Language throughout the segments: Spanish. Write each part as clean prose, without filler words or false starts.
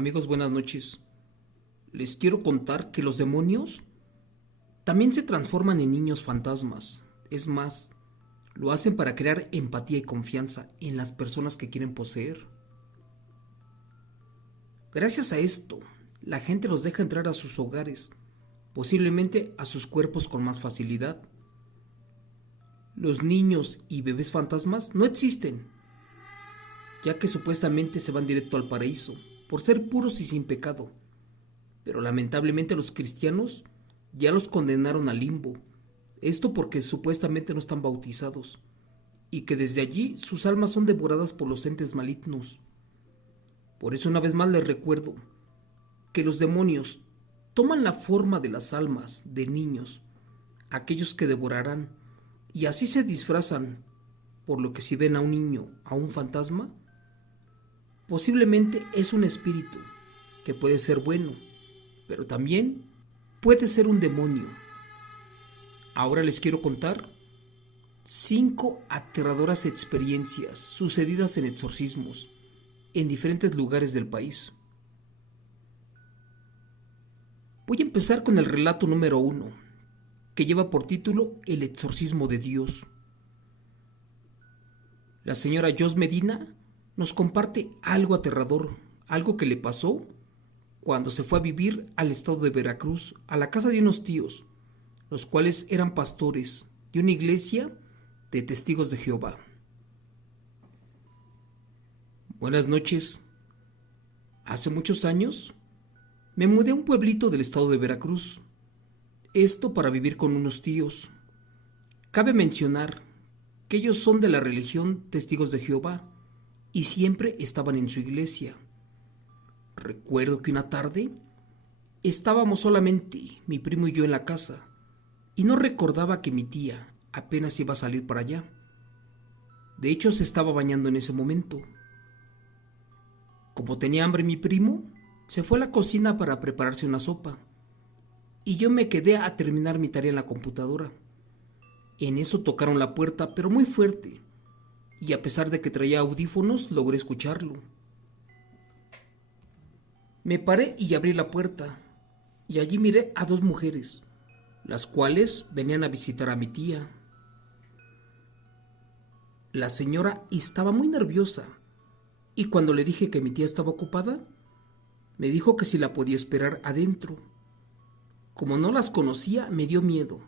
Amigos, buenas noches. Les quiero contar que los demonios también se transforman en niños fantasmas. Es más, lo hacen para crear empatía y confianza en las personas que quieren poseer. Gracias a esto, la gente los deja entrar a sus hogares, posiblemente a sus cuerpos con más facilidad. Los niños y bebés fantasmas no existen, ya que supuestamente se van directo al paraíso, por ser puros y sin pecado. Pero lamentablemente los cristianos ya los condenaron al limbo, esto porque supuestamente no están bautizados, y que desde allí sus almas son devoradas por los entes malignos. Por eso una vez más les recuerdo que los demonios toman la forma de las almas de niños, aquellos que devorarán, y así se disfrazan, por lo que si ven a un niño, a un fantasma, posiblemente es un espíritu que puede ser bueno, pero también puede ser un demonio. Ahora les quiero contar 5 aterradoras experiencias sucedidas en exorcismos en diferentes lugares del país. Voy a empezar con el relato número 1, que lleva por título El exorcismo de Dios. La señora Jos Medina nos comparte algo aterrador, algo que le pasó cuando se fue a vivir al estado de Veracruz, a la casa de unos tíos, los cuales eran pastores de una iglesia de testigos de Jehová. Buenas noches. Hace muchos años me mudé a un pueblito del estado de Veracruz, esto para vivir con unos tíos. Cabe mencionar que ellos son de la religión Testigos de Jehová y siempre estaban en su iglesia. Recuerdo que una tarde estábamos solamente mi primo y yo en la casa y no recordaba que mi tía apenas iba a salir para allá. De hecho, se estaba bañando en ese momento. Como tenía hambre mi primo, se fue a la cocina para prepararse una sopa y yo me quedé a terminar mi tarea en la computadora. En eso tocaron la puerta, pero muy fuerte, y a pesar de que traía audífonos, logré escucharlo. Me paré y abrí la puerta, y allí miré a 2 mujeres, las cuales venían a visitar a mi tía. La señora estaba muy nerviosa, y cuando le dije que mi tía estaba ocupada, me dijo que si la podía esperar adentro. Como no las conocía, me dio miedo,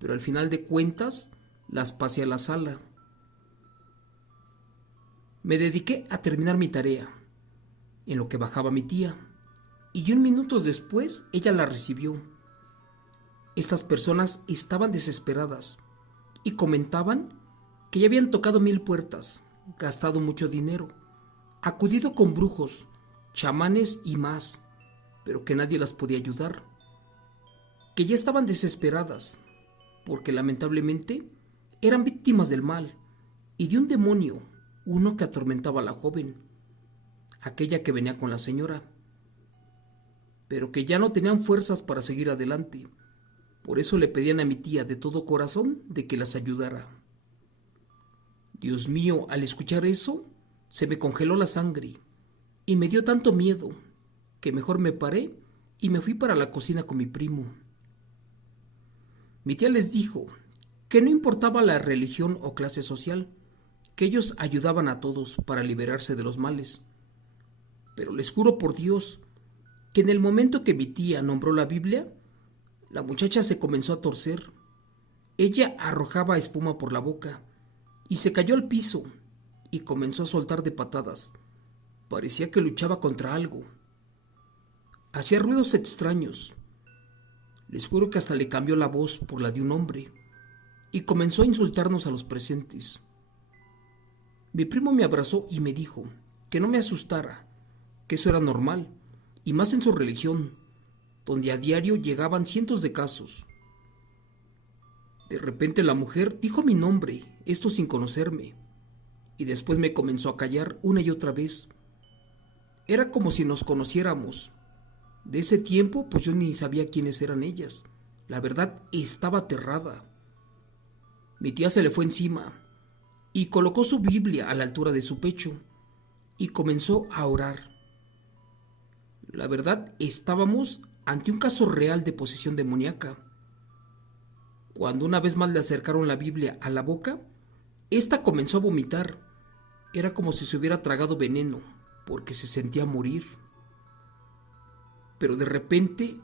pero al final de cuentas, las pasé a la sala. Me dediqué a terminar mi tarea, en lo que bajaba mi tía, y 1 minuto después ella la recibió. Estas personas estaban desesperadas y comentaban que ya habían tocado 1000 puertas, gastado mucho dinero, acudido con brujos, chamanes y más, pero que nadie las podía ayudar, que ya estaban desesperadas, porque lamentablemente eran víctimas del mal y de un demonio, uno que atormentaba a la joven, aquella que venía con la señora, pero que ya no tenían fuerzas para seguir adelante. Por eso le pedían a mi tía de todo corazón de que las ayudara. Dios mío, al escuchar eso, se me congeló la sangre y me dio tanto miedo que mejor me paré y me fui para la cocina con mi primo. Mi tía les dijo que no importaba la religión o clase social, que ellos ayudaban a todos para liberarse de los males. Pero les juro por Dios que en el momento que mi tía nombró la Biblia, la muchacha se comenzó a torcer. Ella arrojaba espuma por la boca y se cayó al piso y comenzó a soltar de patadas. Parecía que luchaba contra algo. Hacía ruidos extraños. Les juro que hasta le cambió la voz por la de un hombre y comenzó a insultarnos a los presentes. Mi primo me abrazó y me dijo que no me asustara, que eso era normal, y más en su religión, donde a diario llegaban cientos de casos. De repente la mujer dijo mi nombre, esto sin conocerme, y después me comenzó a callar una y otra vez. Era como si nos conociéramos. De ese tiempo, pues yo ni sabía quiénes eran ellas. La verdad, estaba aterrada. Mi tía se le fue encima y colocó su Biblia a la altura de su pecho y comenzó a orar. La verdad, estábamos ante un caso real de posesión demoníaca. Cuando una vez más le acercaron la Biblia a la boca, ésta comenzó a vomitar. Era como si se hubiera tragado veneno, porque se sentía morir. Pero de repente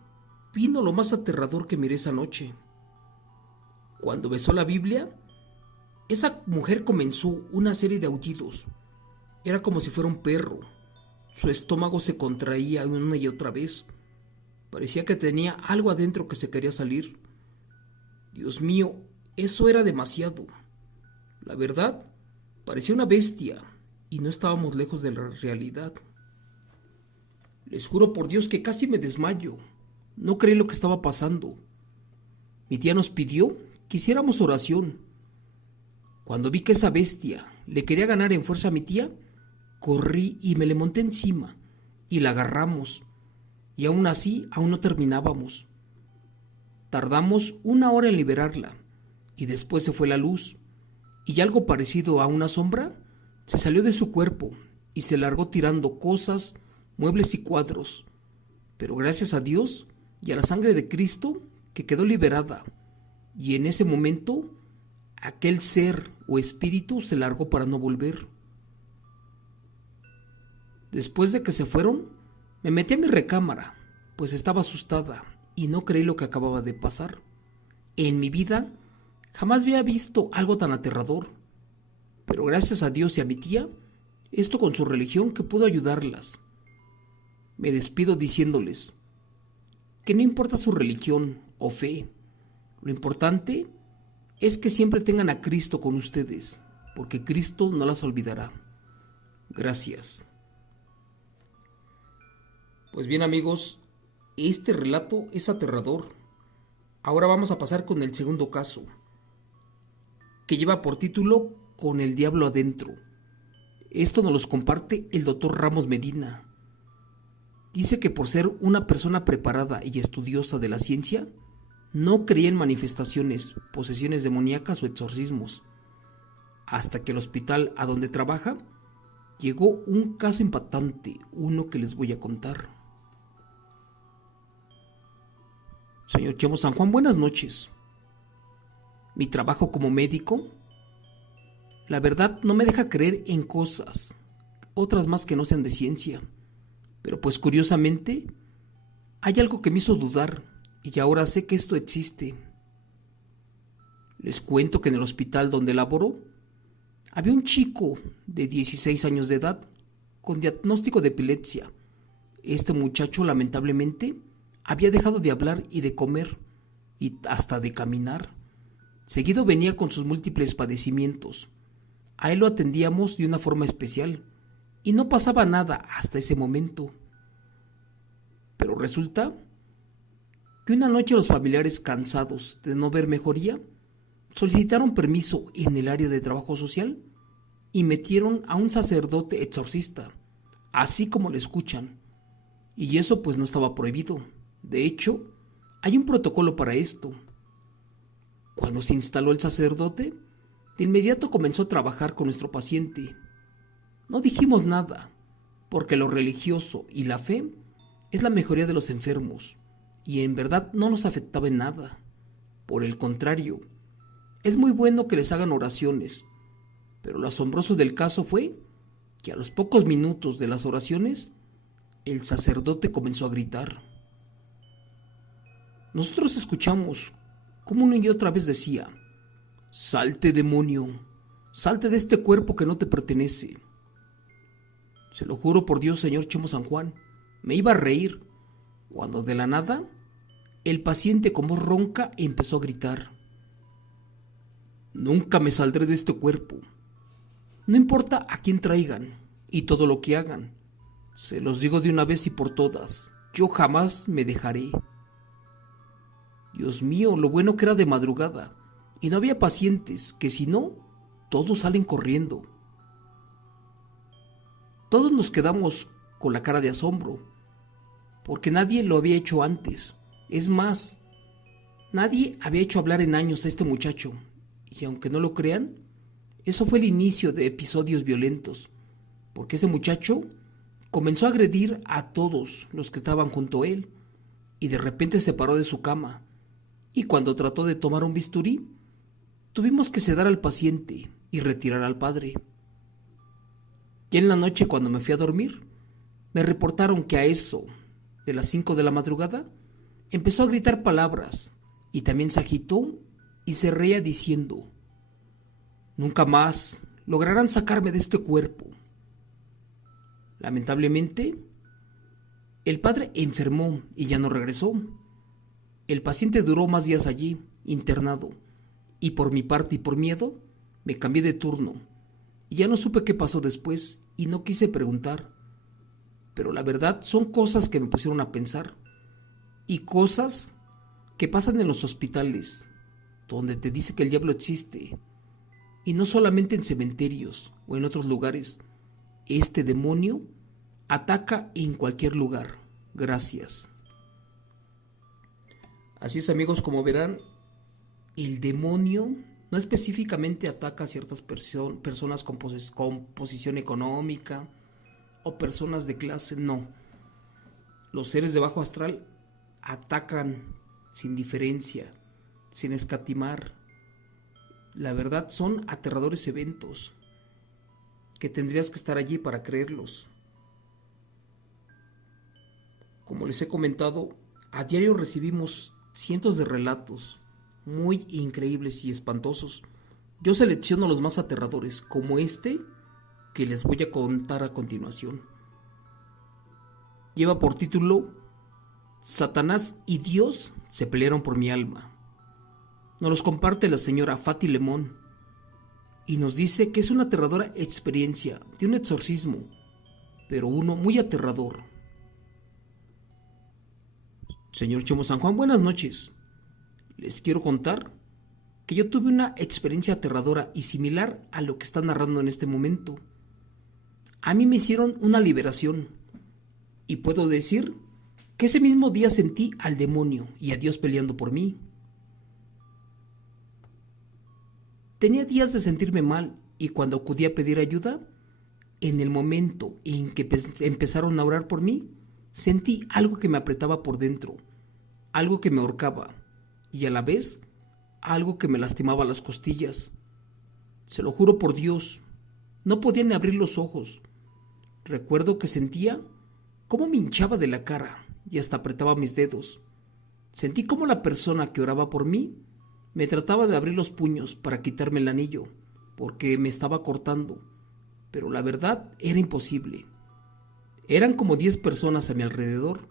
vino lo más aterrador que miré esa noche. Cuando besó la Biblia, esa mujer comenzó una serie de aullidos. Era como si fuera un perro. Su estómago se contraía una y otra vez. Parecía que tenía algo adentro que se quería salir. Dios mío, eso era demasiado. La verdad, parecía una bestia y no estábamos lejos de la realidad. Les juro por Dios que casi me desmayo. No creí lo que estaba pasando. Mi tía nos pidió que hiciéramos oración. Cuando vi que esa bestia le quería ganar en fuerza a mi tía, corrí y me le monté encima y la agarramos. Y aún así, aún no terminábamos. Tardamos 1 hora en liberarla y después se fue la luz y algo parecido a una sombra se salió de su cuerpo y se largó tirando cosas, muebles y cuadros. Pero gracias a Dios y a la sangre de Cristo que quedó liberada, y en ese momento aquel ser o espíritu se largó para no volver. Después de que se fueron, me metí a mi recámara, pues estaba asustada y no creí lo que acababa de pasar. En mi vida jamás había visto algo tan aterrador, pero gracias a Dios y a mi tía, esto con su religión que pudo ayudarlas. Me despido diciéndoles que no importa su religión o fe, lo importante es que siempre tengan a Cristo con ustedes, porque Cristo no las olvidará. Gracias. Pues bien, amigos, este relato es aterrador. Ahora vamos a pasar con el segundo caso, que lleva por título Con el diablo adentro. Esto nos los comparte el doctor Ramos Medina. Dice que por ser una persona preparada y estudiosa de la ciencia, no creía en manifestaciones, posesiones demoníacas o exorcismos, hasta que al hospital a donde trabaja llegó un caso impactante, uno que les voy a contar. Señor Chemo San Juan, buenas noches. Mi trabajo como médico, la verdad, no me deja creer en cosas, otras más que no sean de ciencia, pero pues curiosamente hay algo que me hizo dudar y ahora sé que esto existe. Les cuento que en el hospital donde laboro había un chico de 16 años de edad con diagnóstico de epilepsia. Este muchacho lamentablemente había dejado de hablar y de comer y hasta de caminar. Seguido venía con sus múltiples padecimientos. A él lo atendíamos de una forma especial y no pasaba nada hasta ese momento. Pero resulta que una noche los familiares, cansados de no ver mejoría, solicitaron permiso en el área de trabajo social y metieron a un sacerdote exorcista, así como lo escuchan. Y eso pues no estaba prohibido. De hecho, hay un protocolo para esto. Cuando se instaló el sacerdote, de inmediato comenzó a trabajar con nuestro paciente. No dijimos nada, porque lo religioso y la fe es la mejoría de los enfermos, y en verdad no nos afectaba en nada. Por el contrario, es muy bueno que les hagan oraciones, pero lo asombroso del caso fue que a los pocos minutos de las oraciones, el sacerdote comenzó a gritar. Nosotros escuchamos como una y otra vez decía: «Salte, demonio, salte de este cuerpo que no te pertenece». Se lo juro por Dios, señor Chemo San Juan, me iba a reír, cuando de la nada, el paciente con voz ronca empezó a gritar: «Nunca me saldré de este cuerpo. No importa a quién traigan y todo lo que hagan. Se los digo de una vez y por todas, yo jamás me dejaré». Dios mío, lo bueno que era de madrugada y no había pacientes, que si no, todos salen corriendo. Todos nos quedamos con la cara de asombro, porque nadie lo había hecho antes. Es más, nadie había hecho hablar en años a este muchacho, y aunque no lo crean, eso fue el inicio de episodios violentos, porque ese muchacho comenzó a agredir a todos los que estaban junto a él y de repente se paró de su cama y cuando trató de tomar un bisturí, tuvimos que sedar al paciente y retirar al padre. Y en la noche cuando me fui a dormir, me reportaron que a eso de las 5 de la madrugada empezó a gritar palabras y también se agitó y se reía diciendo: "Nunca más lograrán sacarme de este cuerpo". Lamentablemente, el padre enfermó y ya no regresó. El paciente duró más días allí, internado, y por mi parte y por miedo, me cambié de turno, y ya no supe qué pasó después y no quise preguntar. Pero la verdad son cosas que me pusieron a pensar, y cosas que pasan en los hospitales, donde te dice que el diablo existe, y no solamente en cementerios o en otros lugares. Este demonio ataca en cualquier lugar. Gracias. Así es, amigos, como verán, el demonio no específicamente ataca a ciertas personas con posición económica o personas de clase, no. Los seres de bajo astral atacan sin diferencia, sin escatimar. La verdad son aterradores eventos que tendrías que estar allí para creerlos. Como les he comentado, a diario recibimos cientos de relatos muy increíbles y espantosos. Yo selecciono los más aterradores, como este que les voy a contar a continuación. Lleva por título: Satanás y Dios se pelearon por mi alma. Nos los comparte la señora Fati Lemón y nos dice que es una aterradora experiencia de un exorcismo, pero uno muy aterrador. Señor Chomo San Juan, buenas noches. Les quiero contar que yo tuve una experiencia aterradora y similar a lo que está narrando en este momento. A mí me hicieron una liberación y puedo decir que ese mismo día sentí al demonio y a Dios peleando por mí. Tenía días de sentirme mal y cuando acudí a pedir ayuda, en el momento en que empezaron a orar por mí, sentí algo que me apretaba por dentro, algo que me ahorcaba y a la vez algo que me lastimaba las costillas. Se lo juro por Dios, no podía ni abrir los ojos. Recuerdo que sentía cómo me hinchaba de la cara y hasta apretaba mis dedos. Sentí como la persona que oraba por mí me trataba de abrir los puños para quitarme el anillo, porque me estaba cortando, pero la verdad era imposible. Eran como 10 personas a mi alrededor,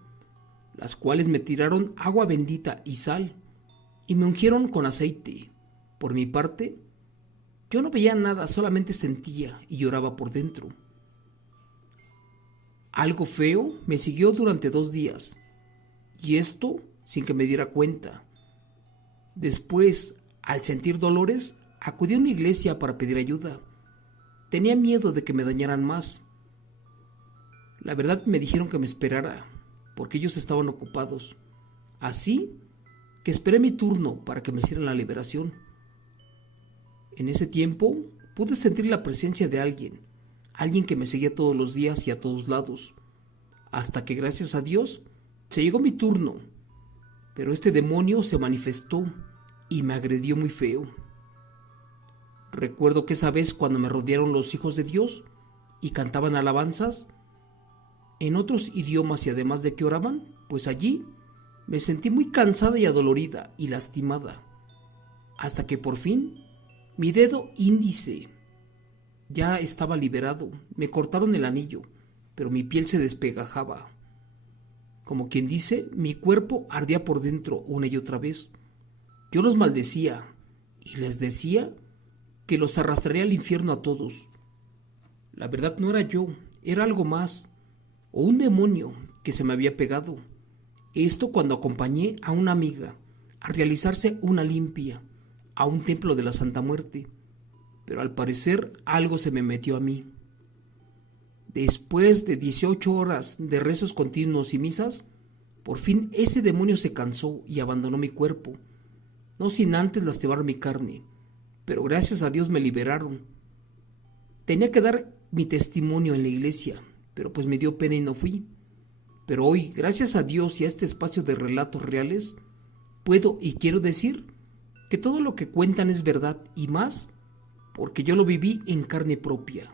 las cuales me tiraron agua bendita y sal, y me ungieron con aceite. Por mi parte, yo no veía nada, solamente sentía y lloraba por dentro. Algo feo me siguió durante 2 días, y esto sin que me diera cuenta. Después, al sentir dolores, acudí a una iglesia para pedir ayuda. Tenía miedo de que me dañaran más. La verdad me dijeron que me esperara, porque ellos estaban ocupados. Así que esperé mi turno para que me hicieran la liberación. En ese tiempo pude sentir la presencia de alguien que me seguía todos los días y a todos lados, hasta que gracias a Dios se llegó mi turno, pero este demonio se manifestó y me agredió muy feo. Recuerdo que esa vez cuando me rodearon los hijos de Dios y cantaban alabanzas en otros idiomas y además de que oraban, pues allí me sentí muy cansada y adolorida y lastimada, hasta que por fin mi dedo índice ya estaba liberado. Me cortaron el anillo, pero mi piel se despegajaba. Como quien dice, mi cuerpo ardía por dentro una y otra vez. Yo los maldecía y les decía que los arrastraría al infierno a todos. La verdad no era yo, era algo más, o un demonio que se me había pegado. Esto cuando acompañé a una amiga a realizarse una limpia a un templo de la Santa Muerte, pero al parecer algo se me metió a mí. Después de 18 horas de rezos continuos y misas, por fin ese demonio se cansó y abandonó mi cuerpo, no sin antes lastimar mi carne, pero gracias a Dios me liberaron. Tenía que dar mi testimonio en la iglesia, pero pues me dio pena y no fui. Pero hoy, gracias a Dios y a este espacio de relatos reales, puedo y quiero decir que todo lo que cuentan es verdad y más porque yo lo viví en carne propia.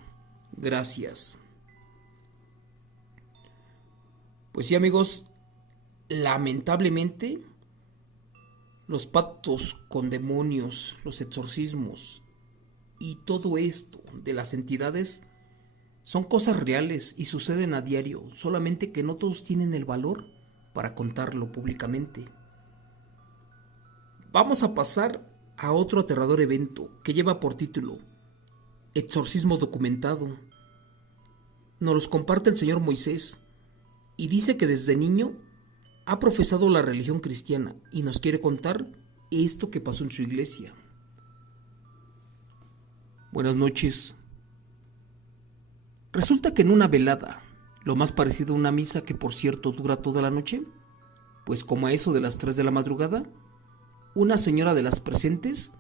Gracias. Pues sí, amigos, lamentablemente los pactos con demonios, los exorcismos y todo esto de las entidades son cosas reales y suceden a diario, solamente que no todos tienen el valor para contarlo públicamente. Vamos a pasar a otro aterrador evento que lleva por título Exorcismo documentado. Nos los comparte el señor Moisés y dice que desde niño ha profesado la religión cristiana y nos quiere contar esto que pasó en su iglesia. Buenas noches. Resulta que en una velada, lo más parecido a una misa que por cierto dura toda la noche, pues como a eso de las 3 de la madrugada, una señora de las presentes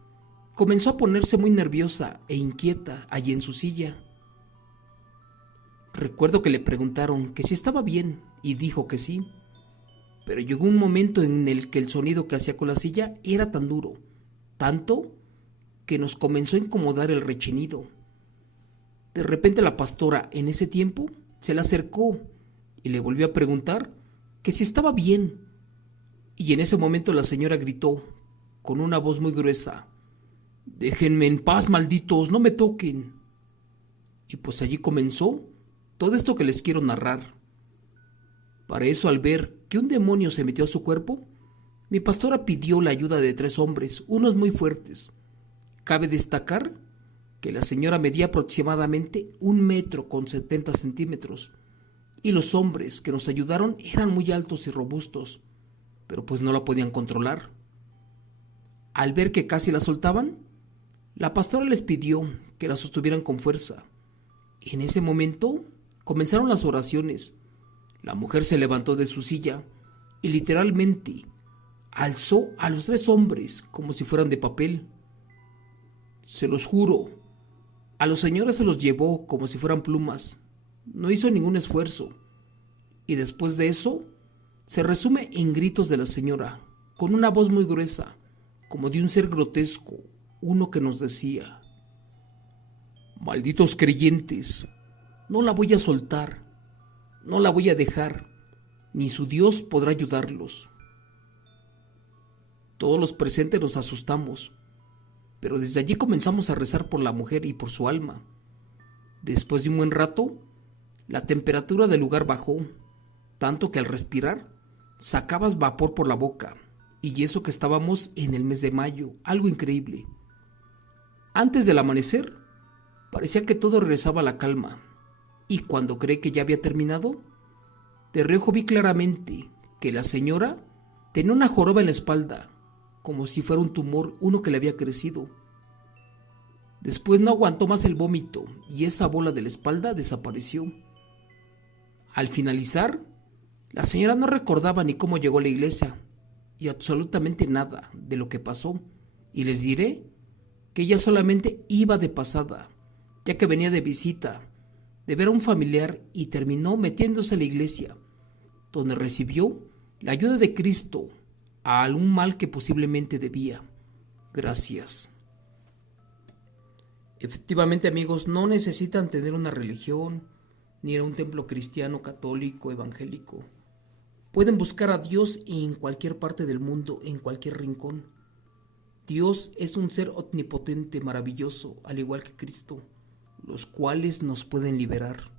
comenzó a ponerse muy nerviosa e inquieta allí en su silla. Recuerdo que le preguntaron que si estaba bien y dijo que sí, pero llegó un momento en el que el sonido que hacía con la silla era tan duro, tanto que nos comenzó a incomodar el rechinido. De repente la pastora en ese tiempo se le acercó y le volvió a preguntar que si estaba bien. Y en ese momento la señora gritó con una voz muy gruesa: «Déjenme en paz, malditos, no me toquen». Y pues allí comenzó todo esto que les quiero narrar. Para eso, al ver que un demonio se metió a su cuerpo, mi pastora pidió la ayuda de 3 hombres, unos muy fuertes. Cabe destacar que la señora medía aproximadamente 1,70 m, y los hombres que nos ayudaron eran muy altos y robustos, pero pues no la podían controlar. Al ver que casi la soltaban, la pastora les pidió que la sostuvieran con fuerza. En ese momento comenzaron las oraciones. La mujer se levantó de su silla y literalmente alzó a los 3 hombres como si fueran de papel. Se los juro, a los señores se los llevó como si fueran plumas. No hizo ningún esfuerzo. Y después de eso, se resume en gritos de la señora, con una voz muy gruesa, como de un ser grotesco, uno que nos decía: «Malditos creyentes, no la voy a soltar, no la voy a dejar, ni su Dios podrá ayudarlos». Todos los presentes nos asustamos, pero desde allí comenzamos a rezar por la mujer y por su alma. Después de un buen rato, la temperatura del lugar bajó, tanto que al respirar sacabas vapor por la boca, y eso que estábamos en el mes de mayo, algo increíble. Antes del amanecer, parecía que todo regresaba a la calma, y cuando creí que ya había terminado, de reojo vi claramente que la señora tenía una joroba en la espalda, como si fuera un tumor, uno que le había crecido. Después no aguantó más el vómito y esa bola de la espalda desapareció. Al finalizar, la señora no recordaba ni cómo llegó a la iglesia y absolutamente nada de lo que pasó, y les diré que ella solamente iba de pasada, ya que venía de visita, de ver a un familiar, y terminó metiéndose a la iglesia, donde recibió la ayuda de Cristo a algún mal que posiblemente debía. Gracias. Efectivamente, amigos, no necesitan tener una religión, ni ir a un templo cristiano, católico, evangélico. Pueden buscar a Dios en cualquier parte del mundo, en cualquier rincón. Dios es un ser omnipotente, maravilloso, al igual que Cristo, los cuales nos pueden liberar.